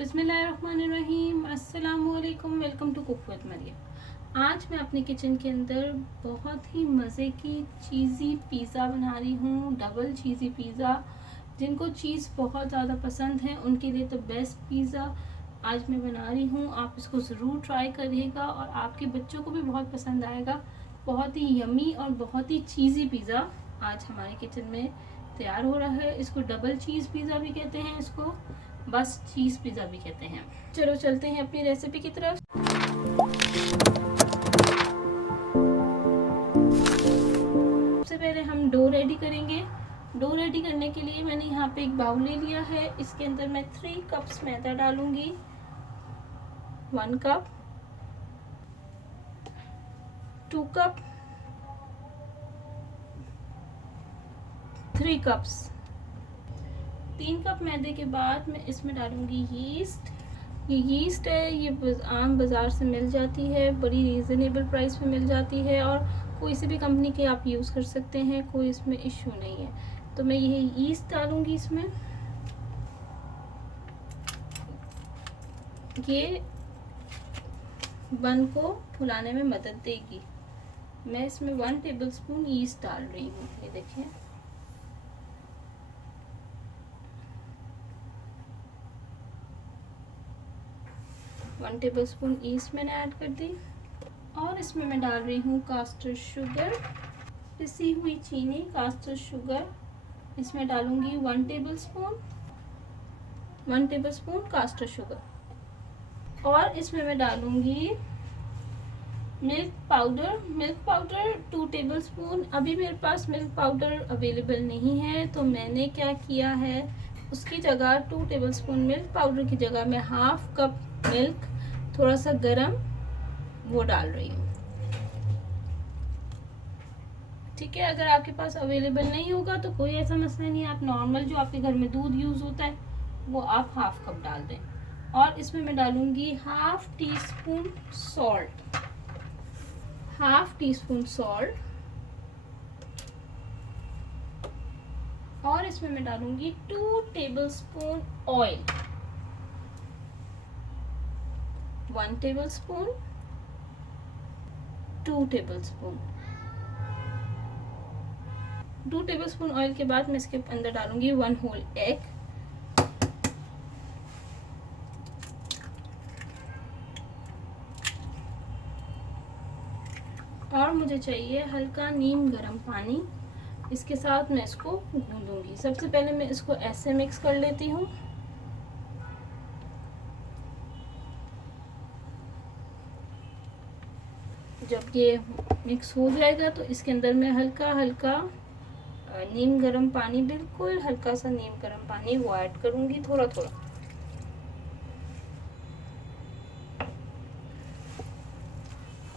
बिस्मिल्लाहिर्रहमानिर्रहीम, अस्सलामुअलैकुम, welcome to cook with Maryam. आज मैं अपने किचन के अंदर बहुत ही मज़े की चीज़ी पिज़्ज़ा बना रही हूँ। डबल चीज़ी पिज़्ज़ा, जिनको चीज़ बहुत ज़्यादा पसंद है उनके लिए तो बेस्ट पिज़्ज़ा आज मैं बना रही हूँ। आप इसको ज़रूर ट्राई करिएगा और आपके बच्चों को भी बहुत पसंद आएगा। बहुत ही यमी और बहुत ही चीज़ी पिज़्ज़ा आज हमारे किचन में तैयार हो रहा है। इसको डबल चीज़ पिज़्ज़ा भी कहते हैं, इसको बस चीज़ पिज़्ज़ा भी कहते हैं। चलो चलते हैं अपनी रेसिपी की तरफ। सबसे पहले हम डो रेडी करेंगे। डो रेडी करने के लिए मैंने यहाँ पे एक बाउल ले लिया है। इसके अंदर मैं 3 कप्स मैदा डालूंगी। 1 कप, 2 कप, 3 कप्स। 3 कप मैदे के बाद मैं इसमें डालूंगी यीस्ट। ये यीस्ट है, ये आम बाज़ार से मिल जाती है, बड़ी रीज़नेबल प्राइस में मिल जाती है और कोई सी भी कंपनी के आप यूज़ कर सकते हैं, कोई इसमें इश्यू नहीं है। तो मैं ये यीस्ट डालूंगी इसमें। ये बन को फुलाने में मदद देगी। मैं इसमें 1 टेबलस्पून यीस्ट डाल रही हूँ। ये देखिए, वन टेबलस्पून यीस्ट मैंने ऐड कर दी। और इसमें मैं डाल रही हूँ कास्टर शुगर, पिसी हुई चीनी, कास्टर शुगर। इसमें डालूंगी 1 टेबलस्पून कास्टर शुगर। और इसमें मैं डालूंगी मिल्क पाउडर 2 टेबलस्पून। अभी मेरे पास मिल्क पाउडर अवेलेबल नहीं है, तो मैंने क्या किया है, उसकी जगह 2 टेबलस्पून मिल्क पाउडर की जगह मैं हाफ कप मिल्क थोड़ा सा गरम वो डाल रही हूँ। ठीक है, अगर आपके पास अवेलेबल नहीं होगा तो कोई ऐसा मसला नहीं है, आप नॉर्मल जो आपके घर में दूध यूज़ होता है वो आप हाफ कप डाल दें। और इसमें मैं डालूंगी हाफ टी स्पून सॉल्ट। और इसमें मैं डालूंगी 2 tablespoon oil. 1 tablespoon, 2 tablespoon. 2 tablespoon oil के बाद मैं इसके अंदर डालूंगी 1 होल एग। और मुझे चाहिए हल्का नीम गर्म पानी। इसके साथ मैं इसको गूंदूंगी। सबसे पहले मैं इसको ऐसे मिक्स कर लेती हूँ। जब ये मिक्स हो जाएगा तो इसके अंदर मैं हल्का हल्का नीम गर्म पानी, बिल्कुल हल्का सा नीम गर्म पानी वो ऐड करूँगी, थोड़ा थोड़ा।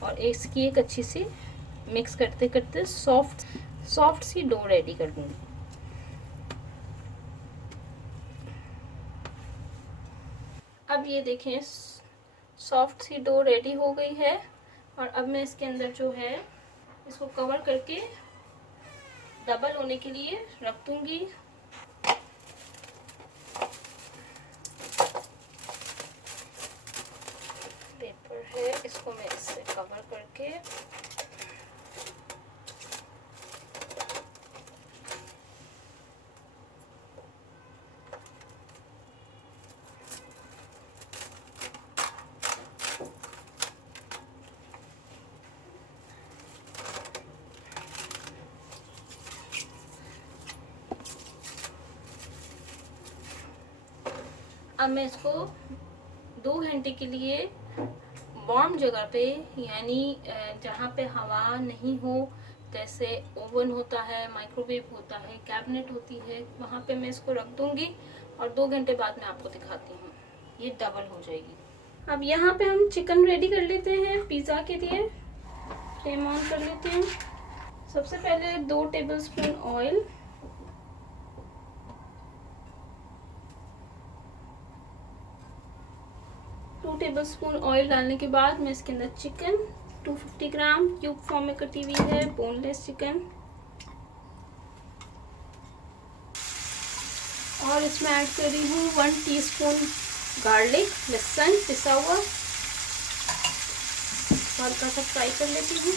और इसकी एक अच्छी सी मिक्स करते करते सॉफ्ट सी डो रेडी कर दूँगी। अब ये देखें, सॉफ्ट सी डो रेडी हो गई है। और अब मैं इसके अंदर जो है इसको कवर करके डबल होने के लिए रख दूंगी। पेपर है, इसको मैं इससे कवर करके अब मैं इसको 2 घंटे के लिए वार्म जगह पे, यानी जहाँ पे हवा नहीं हो, जैसे ओवन होता है, माइक्रोवेव होता है, कैबिनेट होती है, वहाँ पे मैं इसको रख दूँगी। और 2 घंटे बाद मैं आपको दिखाती हूँ, ये डबल हो जाएगी। अब यहाँ पे हम चिकन रेडी कर लेते हैं पिज़्ज़ा के लिए। फ्लेम ऑन कर लेते हैं। सबसे पहले 2 टेबलस्पून ऑयल, 2 टेबलस्पून ऑयल डालने के बाद मैं इसके अंदर चिकन 250 ग्राम क्यूब फॉर्म में कटी हुई है, बोनलेस चिकन। और इसमें ऐड कर रही हूँ 1 टीस्पून गार्लिक, लहसुन पिसा हुआ, हल्का सा फ्राई कर लेती हूँ।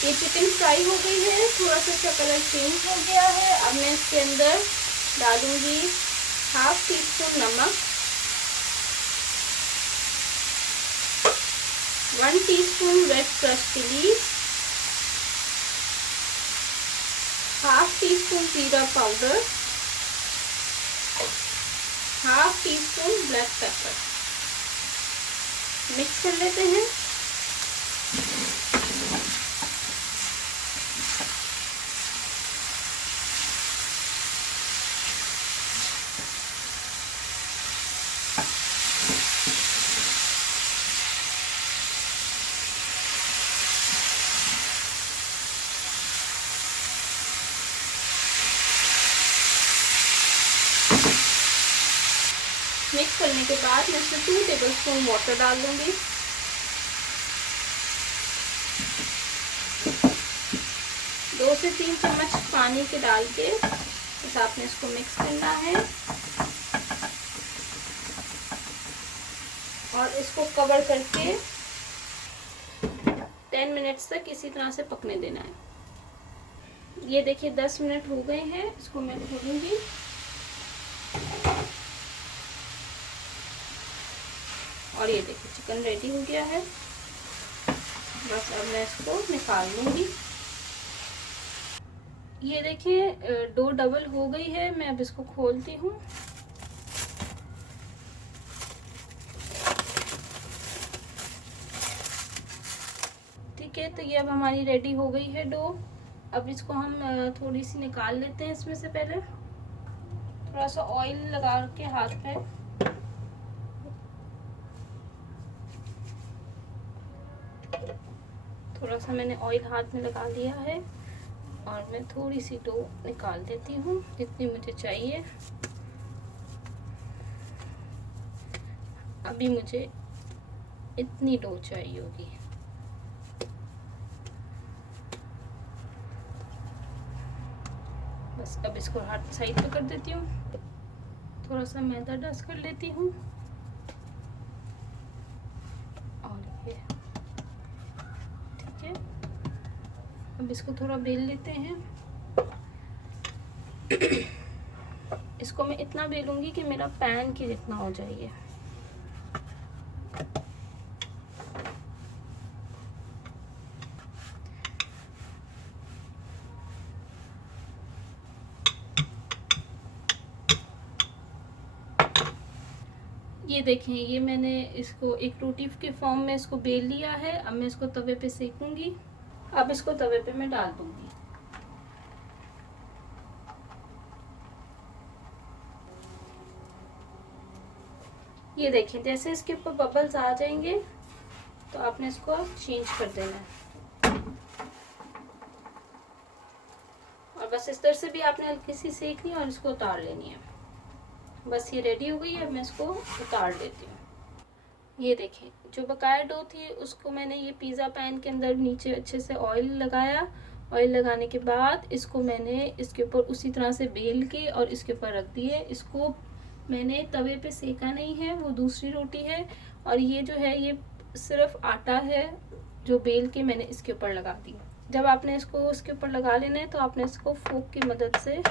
ये चिकन फ्राई हो गई है, थोड़ा सा इसका कलर चेंज हो गया है। अब मैं इसके अंदर डालूंगी 1/2 टीस्पून नमक, 1 teaspoon red crush chili, 1/2 teaspoon जीरा powder, 1/2 teaspoon black pepper. Mix कर लेते हैं। मिक्स करने के बाद मैं इसमें 2 टेबलस्पून वाटर डाल दूंगी। दो से 3 चम्मच पानी के डाल के बस आपने इसको मिक्स करना है और इसको कवर करके 10 मिनट्स तक इसी तरह से पकने देना है। ये देखिए 10 मिनट हो गए हैं, इसको मैं खोलूंगी। और ये देखिए चिकन रेडी हो गया है। बस अब मैं इसको निकाल लूंगी। ये देखिए डो डबल हो गई है। मैं अब इसको खोलती हूँ। ठीक है, तो ये अब हमारी रेडी हो गई है डो। अब इसको हम थोड़ी सी निकाल लेते हैं इसमें से। पहले थोड़ा सा ऑयल लगा के हाथ पे थोड़ा सा मैंने ऑयल हाथ में लगा लिया है और मैं थोड़ी सी डो निकाल देती हूँ जितनी मुझे चाहिए। अभी मुझे इतनी डो चाहिए होगी। बस अब इसको हाथ साइड पे कर देती हूँ। थोड़ा सा मैदा डस्ट कर लेती हूँ और ये ठीक है। अब इसको थोड़ा बेल लेते हैं। इसको मैं इतना बेलूंगी कि मेरा पैन के जितना हो जाए। ये देखें, ये मैंने इसको एक रोटी के फॉर्म में इसको बेल लिया है। अब मैं इसको तवे पे सेकूंगी। अब इसको तवे पे मैं डाल दूंगी। ये देखें, जैसे इसके ऊपर बबल्स आ जाएंगे तो आपने इसको चेंज कर देना है। और बस इस तरह से भी आपने हल्की सी सेकनी और इसको उतार लेनी है। बस ये रेडी हो गई है। अब मैं इसको उतार लेती हूँ। ये देखें, जो बकाया डो थी उसको मैंने ये पिज़्ज़ा पैन के अंदर नीचे अच्छे से ऑयल लगाया। ऑयल लगाने के बाद इसको मैंने इसके ऊपर उसी तरह से बेल के और इसके ऊपर रख दिए। इसको मैंने तवे पे सेका नहीं है, वो दूसरी रोटी है। और ये जो है ये सिर्फ आटा है जो बेल के मैंने इसके ऊपर लगा दी। जब आपने इसको इसके ऊपर लगा लेना है तो आपने इसको फोक की मदद से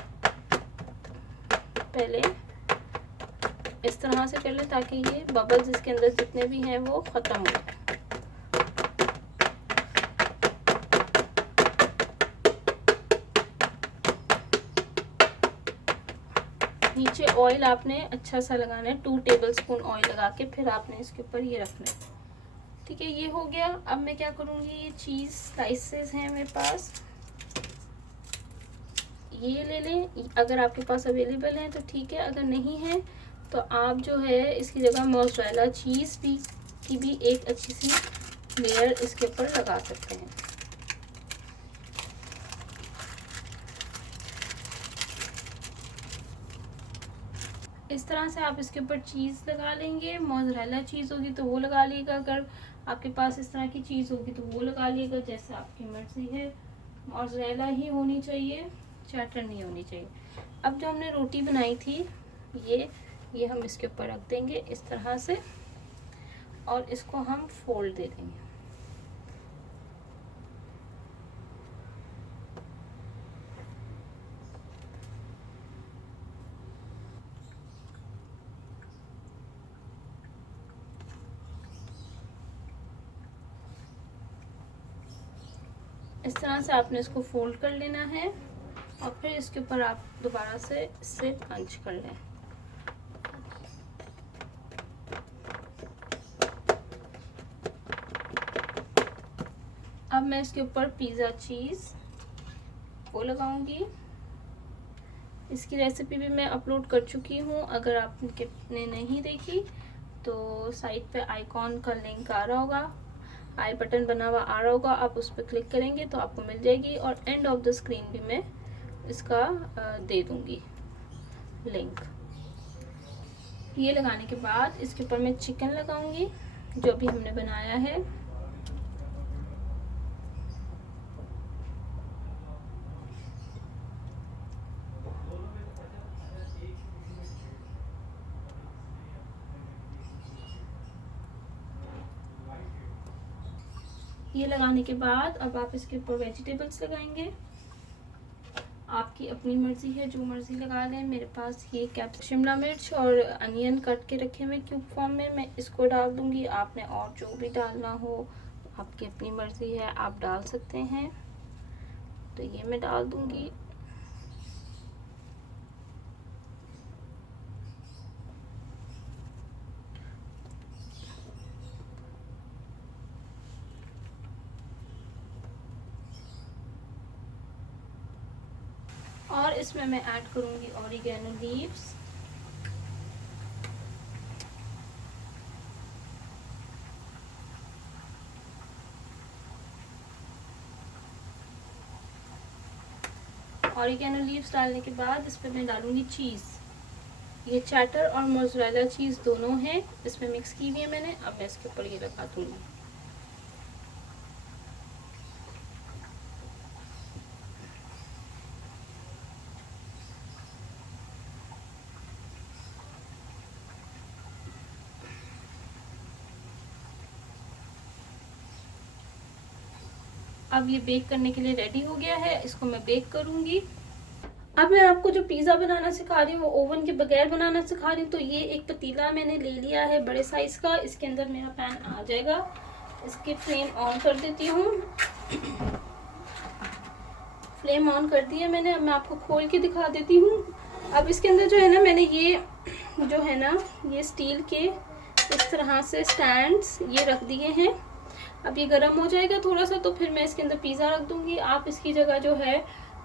पहले इस तरह से कर ले ताकि ये बबल्स इसके अंदर जितने भी हैं वो ख़त्म हो जाए। नीचे ऑयल आपने अच्छा सा लगाना है, 2 टेबलस्पून ऑयल लगा के फिर आपने इसके ऊपर ये रखना है। ठीक है, ये हो गया। अब मैं क्या करूँगी, ये चीज़ स्लाइसेस हैं मेरे पास, ये ले लें। अगर आपके पास अवेलेबल है तो ठीक है, अगर नहीं है तो आप जो है इसकी जगह मोज़रेला चीज़ भी की भी एक अच्छी सी लेयर इसके ऊपर लगा सकते हैं। इस तरह से आप इसके ऊपर चीज़ लगा लेंगे। मोज़रेला चीज़ होगी तो वो लगा लीजिएगा, अगर आपके पास इस तरह की चीज़ होगी तो वो लगा लीजिएगा, जैसे आपकी मर्ज़ी है। मोज़रेला ही होनी चाहिए, चैटर नहीं होनी चाहिए। अब जो हमने रोटी बनाई थी ये हम इसके ऊपर रख देंगे इस तरह से, और इसको हम फोल्ड दे देंगे। इस तरह से आपने इसको फोल्ड कर लेना है और फिर इसके ऊपर आप दोबारा से इससे पंच कर लें। अब मैं इसके ऊपर पिज़्ज़ा चीज़ वो लगाऊंगी। इसकी रेसिपी भी मैं अपलोड कर चुकी हूँ, अगर आपने नहीं देखी तो साइट पे आइकॉन का लिंक आ रहा होगा, आई बटन बना हुआ आ रहा होगा, आप उस पर क्लिक करेंगे तो आपको मिल जाएगी, और एंड ऑफ द स्क्रीन भी मैं इसका दे दूँगी लिंक। ये लगाने के बाद इसके ऊपर मैं चिकन लगाऊंगी जो भी हमने बनाया है। ये लगाने के बाद अब आप इसके ऊपर वेजिटेबल्स लगाएंगे। आपकी अपनी मर्ज़ी है, जो मर्ज़ी लगा लें। मेरे पास ये शिमला मिर्च और अनियन कट के रखे हुए क्यूब फॉर्म में, मैं इसको डाल दूँगी। आपने और जो भी डालना हो आपकी अपनी मर्ज़ी है, आप डाल सकते हैं। तो ये मैं डाल दूँगी। और इसमें मैं ऐड करूँगी ऑरिगेनो लीव्स। ऑरिगेनो लीव्स डालने के बाद इस पर मैं डालूँगी चीज़। ये चैटर और मोज़रेला चीज़ दोनों हैं, इसमें मिक्स की हुई है मैंने। अब मैं इसके ऊपर ये लगा दूँगी। अब ये बेक करने के लिए रेडी हो गया है, इसको मैं बेक करूँगी। अब मैं आपको जो पिज़्ज़ा बनाना सिखा रही हूँ वो ओवन के बगैर बनाना सिखा रही हूँ। तो ये एक पतीला मैंने ले लिया है बड़े साइज़ का, इसके अंदर मेरा पैन आ जाएगा। इसकी फ्लेम ऑन कर देती हूँ। फ्लेम ऑन कर दी है मैंने। अब मैं आपको खोल के दिखा देती हूँ। अब इसके अंदर जो है ना, मैंने ये जो है ना ये स्टील के इस तरह से स्टैंड्स ये रख दिए हैं। अब ये गर्म हो जाएगा थोड़ा सा तो फिर मैं इसके अंदर पिज़्ज़ा रख दूँगी। आप इसकी जगह जो है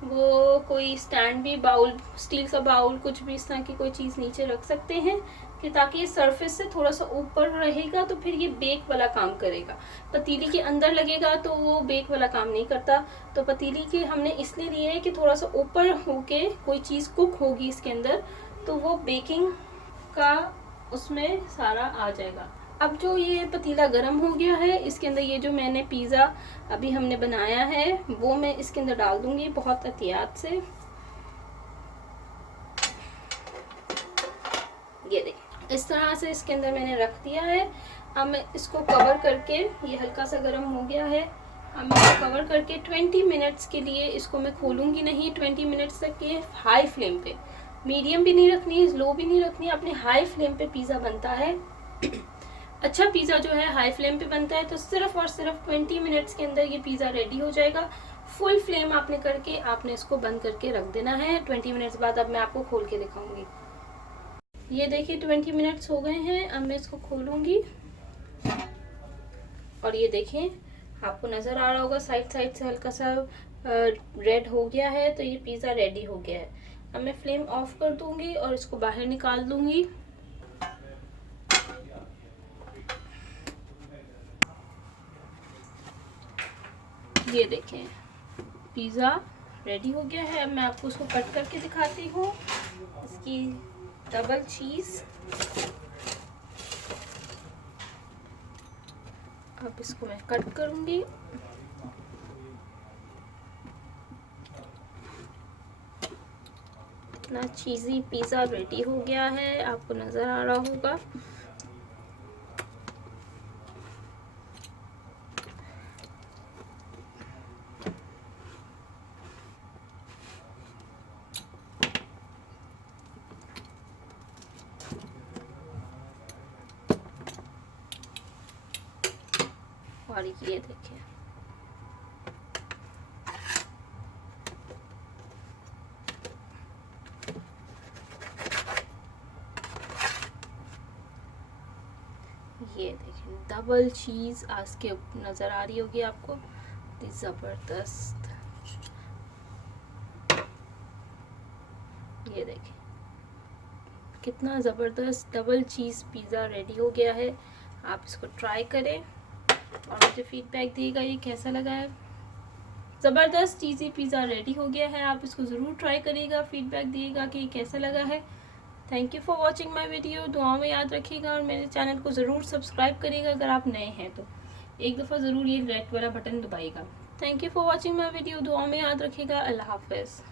वो कोई स्टैंड भी, बाउल, स्टील का बाउल, कुछ भी इस तरह की कोई चीज़ नीचे रख सकते हैं कि ताकि ये सरफेस से थोड़ा सा ऊपर रहेगा तो फिर ये बेक वाला काम करेगा। पतीली के अंदर लगेगा तो वो बेक वाला काम नहीं करता। तो पतीली के हमने इसलिए लिए है कि थोड़ा सा ऊपर होके कोई चीज़ कुक होगी इसके अंदर तो वो बेकिंग का उसमें सारा आ जाएगा। अब जो ये पतीला गर्म हो गया है, इसके अंदर ये जो मैंने पिज़्ज़ा अभी हमने बनाया है वो मैं इसके अंदर डाल दूंगी बहुत एहतियात से। ये देखिए इस तरह से इसके अंदर मैंने रख दिया है। अब मैं इसको कवर करके, ये हल्का सा गर्म हो गया है, अब मैं इसको कवर करके 20 मिनट्स के लिए इसको मैं खोलूँगी नहीं। 20 मिनट्स तक ये हाई फ्लेम पे, मीडियम भी नहीं रखनी, लो भी नहीं रखनी, अपने हाई फ्लेम पे पिज़्ज़ा बनता है। अच्छा पिज़्ज़ा जो है हाई फ्लेम पे बनता है। तो सिर्फ और सिर्फ 20 मिनट्स के अंदर ये पिज़्ज़ा रेडी हो जाएगा। फुल फ्लेम आपने करके आपने इसको बंद करके रख देना है। 20 मिनट्स बाद अब मैं आपको खोल के दिखाऊंगी। ये देखिए 20 मिनट्स हो गए हैं। अब मैं इसको खोलूंगी और ये देखें आपको नज़र आ रहा होगा साइड से हल्का सा रेड हो गया है। तो ये पिज़्ज़ा रेडी हो गया है। अब मैं फ्लेम ऑफ कर दूंगी और इसको बाहर निकाल दूंगी। ये देखें पिज़्ज़ा रेडी हो गया है। अब मैं आपको उसको कट करके दिखाती हूँ। इसकी डबल चीज़। अब इसको मैं कट करूँगी। इतना चीज़ी पिज़्ज़ा रेडी हो गया है, आपको नज़र आ रहा होगा। और ये देखिए, ये देखिए डबल चीज़ आज के नज़र आ रही होगी आपको, ज़बरदस्त। ये देखिए कितना ज़बरदस्त डबल चीज़ पिज़्ज़ा रेडी हो गया है। आप इसको ट्राई करें और मुझे फीडबैक दिएगा ये कैसा लगा है। ज़बरदस्त चीज़ी पिज़्ज़ा रेडी हो गया है, आप इसको ज़रूर ट्राई करिएगा, फीडबैक दिएगा कि कैसा लगा है। Thank you for watching my video. दुआ में याद रखिएगा और मेरे चैनल को ज़रूर सब्सक्राइब करिएगा। अगर आप नए हैं तो एक दफ़ा ज़रूर ये रेड वाला बटन दबाइएगा। Thank you for watching my video. दुआ में याद रखिएगा। अल्लाह हाफ़िज़।